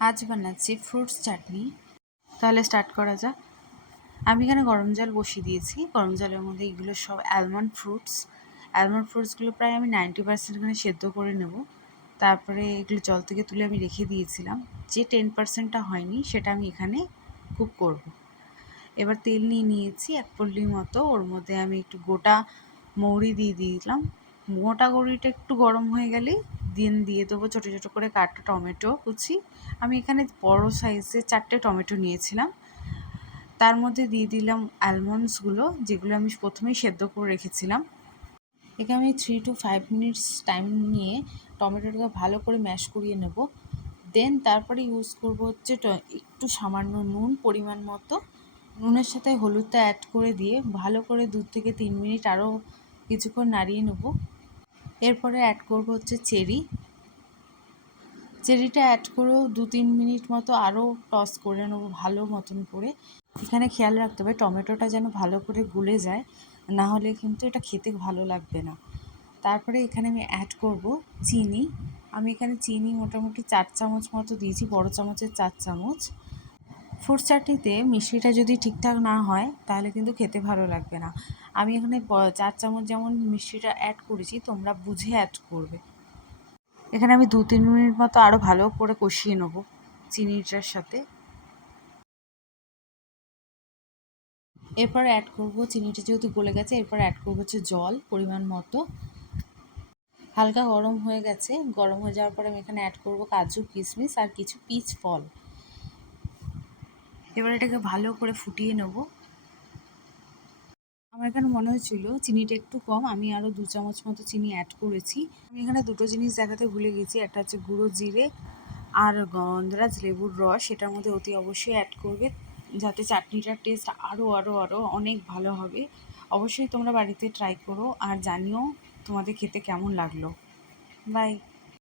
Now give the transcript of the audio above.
আজ বানাচ্ছি ফ্রুটস চাটনি। তাহলে স্টার্ট করা যাক। আমি এখানে গরম জল বসিয়ে দিয়েছি। গরম জলের মধ্যে এগুলো সব অ্যালমন্ড ফ্রুটসগুলো প্রায় আমি 90% এখানে সেদ্ধ করে নেব। তারপরে এগুলো জল থেকে তুলে আমি রেখে দিয়েছিলাম। যে 10%টা হয়নি সেটা আমি এখানে কুক করব। এবার তেল নিয়ে নিয়েছি 1 পল্লি মতো। ওর মধ্যে আমি একটু গোটা মৌরি দিয়ে দিলাম। গোটা মৌরিটা একটু গরম হয়ে গেলেই দিয়ে দেবো ছোটো ছোটো করে কাটা টমেটো কুচি। আমি এখানে বড় সাইজের 4টে টমেটো নিয়েছিলাম। তার মধ্যে দিয়ে দিলাম আলমন্ডসগুলো, যেগুলো আমি প্রথমেই সেদ্ধ করে রেখেছিলাম। এখানে আমি 3 to 5 মিনিটস টাইম নিয়ে টমেটোটাকে ভালো করে ম্যাশ করিয়ে নেব। দেন তারপরে ইউজ করবো হচ্ছে একটু সামান্য নুন পরিমাণ মতো। নুনের সাথে হলুদটা অ্যাড করে দিয়ে ভালো করে 2 থেকে 3 মিনিট আরও কিছুক্ষণ নাড়িয়ে নেব। এরপরে অ্যাড করব হচ্ছে চেরিটা অ্যাড করেও 2-3 মিনিট মতো আরও টস করে নেবো ভালো মতন করে। এখানে খেয়াল রাখতে হবে টমেটোটা যেন ভালো করে গলে যায়, না হলে কিন্তু এটা খেতে ভালো লাগবে না। তারপরে এখানে আমি অ্যাড করব চিনি। আমি এখানে চিনি মোটামুটি 4 চামচ মতো দিয়েছি, বড় চামচের 4 চামচ। ফ্রুট চাটনিতে মিষ্টিটা যদি ঠিকঠাক না হয় তাহলে কিন্তু খেতে ভালো লাগবে না। আমি এখানে 4 চামচ যেমন মিষ্টিটা অ্যাড করেছি, তোমরা বুঝে অ্যাড করবে। এখানে আমি 2-3 মিনিট মতো আরও ভালো করে কষিয়ে নেব চিনিটার সাথে। এরপর অ্যাড করব চিনিটা যেহেতু গলে গেছে, এরপর অ্যাড করব হচ্ছে জল পরিমাণ মতো। হালকা গরম হয়ে গেছে। গরম হয়ে যাওয়ার পরে আমি এখানে অ্যাড করব কাজু কিশমিশ আর কিছু পিচ ফল। এবার এটাকে ভালো করে ফুটিয়ে নেব। আমার এখানে মনে হয়েছিল চিনিটা একটু কম, আমি আরও 2 চামচ মতো চিনি অ্যাড করেছি। আমি এখানে দুটো জিনিস দেখাতে ভুলে গেছি, একটা হচ্ছে গুঁড়ো জিরে আর গন্ধরাজ লেবুর রস। এটার মধ্যে অতি অবশ্যই অ্যাড করবে, যাতে চাটনিটার টেস্ট আরও অনেক ভালো হবে। অবশ্যই তোমরা বাড়িতে ট্রাই করো আর জানিও তোমাদের খেতে কেমন লাগলো। বাই।